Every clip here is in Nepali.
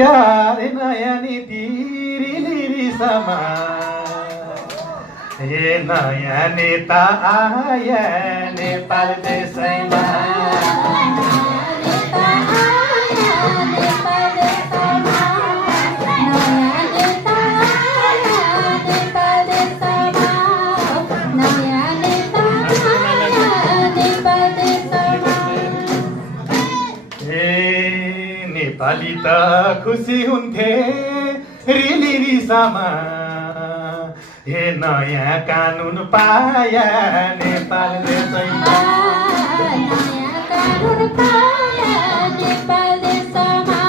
यारे नयाँ नीति रिलिरी समा हे नयाँ नेता आया नेपाल देशैमा नेपाली त खुसी हुन्थे रिलिरिसामा हे नयाँ कानुन पाया नेपाल देशैमा नयाँ कानुन पाया नेपाल देशमा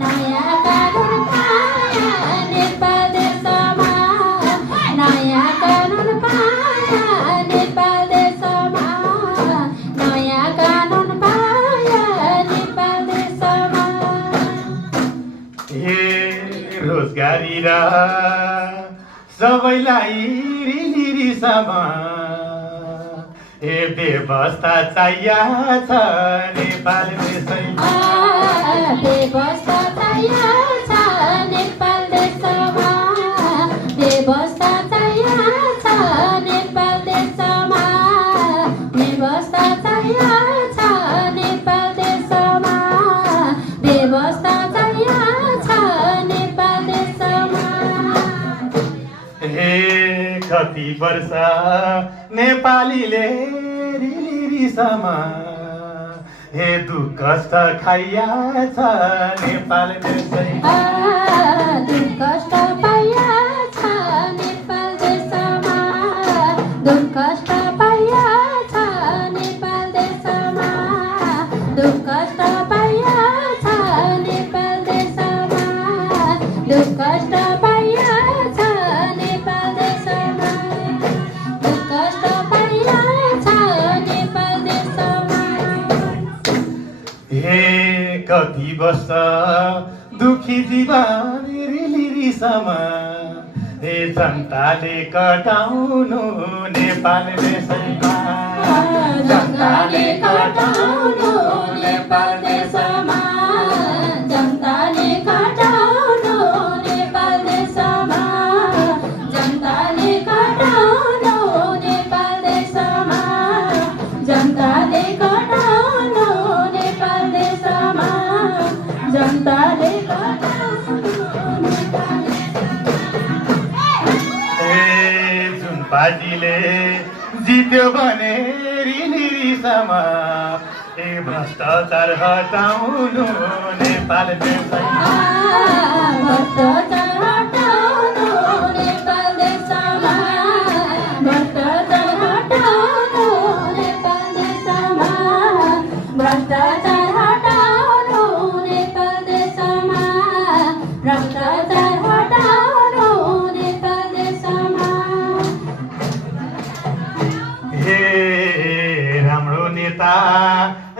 नयाँ कानुन पाया नेपाल देशमा नयाँ कानुन पाया नेपाल देशमा नयाँ कानुन पाया नेपाल देशमा हे रोजगारी र सबैलाई रिलिरिसामा हे व्यवस्था चाहिएको छ नेपाल देशैमा व्यवस्था चाहिएको छ नेपाल देशमा व्यवस्था चाहिएको छ नेपाल देशमा व्यवस्था चाहिएको छ नेपाल देशमा व्यवस्था चाहिएको छ नेपाल देशमा हे कति वर्ष नेपालीले रिलिरिसामा हे दुःख कष्ट खाइया छ नेपाल देशैमा दुःख कष्ट पाइया छ नेपाल देशमा दुःख कष्ट पाइया छ नेपाल देशमा दुःख कष्ट पाइया छ नेपाल देशमा दुःख कष्ट पाइया छ नेपाल देशमा दुःख कष्ट पाइया छ नेपाल देशमा हे कति वर्ष दुखी जीवन रिलिरिसामा हे जनताले कटाउनु नेपाल देशैमा जनताले कटाउनु नेपाल देशमा जनताले कटाउनु नेपाल देशमा जनताले कटाउनु नेपाल देशमा जनताले कटाउनु नेपाल देशमा जनताले कटाउनु नेपाल हे जुन पार्टीले जित्यो भने रिलिरिसामा हे भ्रष्टाचार हटाउनु नेपाल देशैमा भ्रष्टाचार हटाउनु नेपाल देशमा भ्रष्टाचार हटाउनु नेपाल देशमा भ्रष्टाचार हटाउनु नेपाल देशमा भ्रष्टाचार हटाउनु नेपाल देशमा हे राम्रो नेता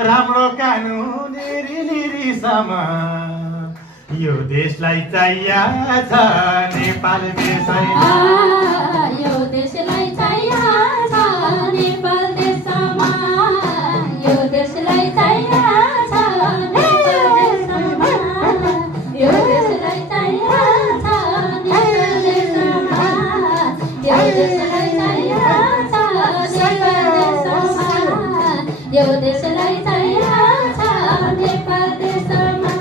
राम्रो कानुन रिलिरिसामा यो देशलाई चाहिएको छ नेपाल देशैमा यो देशलाई चाहिएको छ नेपाल देशमा यो देशलाई चाहिएको छ नेपाल देशमा यो देशलाई चाहिएको छ नेपाल देशमा यो देशलाई चाहिएको छ नेपाल देशमा यो देशलाई चाहिएको छ नेपाल देशमा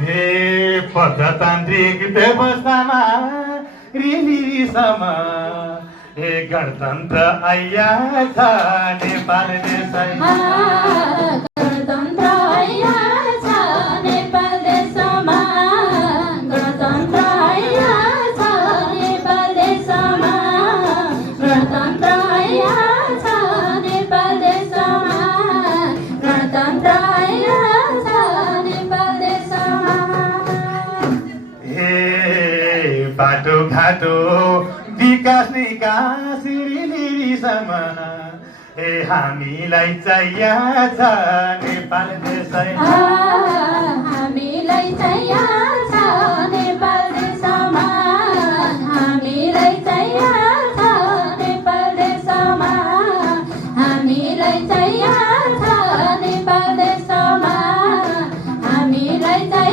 हे प्रजातान्त्रिक व्यवस्थामा रिलिरिसामा हे गणतन्त्र आइया छ नेपाल देशैमा गणतन्त्र आइया छ नेपाल देशमा गणतन्त्र आइया छ नेपाल देशमा गणतन्त्र आइया छ नेपाल देशमा गणतन्त्र आइया छ नेपाल देशमा हे बाटोघाटो विकास निकास रिलिरिसामा हे हामीलाई चाहिएको छ नेपाल देशैमा हामीलाई चाहिएको छ नेपाल देशमा हामीलाई चाहिएको छ नेपाल देशमा हामीलाई चाहिएको छ नेपाल देशमा हामीलाई चाहिएको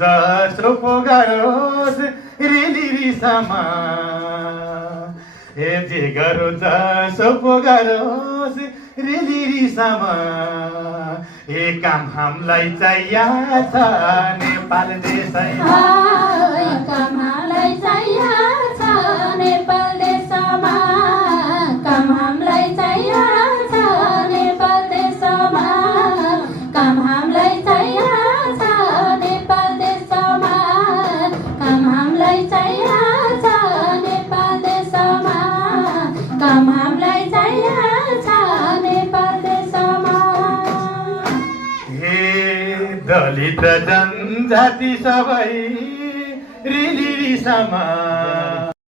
जसो पो गरोस् रिलिरिसमा जे गरो जसो पो गरोस् रिलिरिसमा काम हामीलाई चाहिएको छ नेपाल देशै काम हामीलाई चाहिएको छ नेपाल देशमा काम हामीलाई चाहिएको छ नेपाल देशमा काम हामीलाई चाहिएको छ नेपाल देशमा काम हामीलाई चाहिएको छ नेपाल देशमा काम हामीलाई चाहिएको छ नेपाल देशमा दलित जनजाति सबै रिलिरिसमा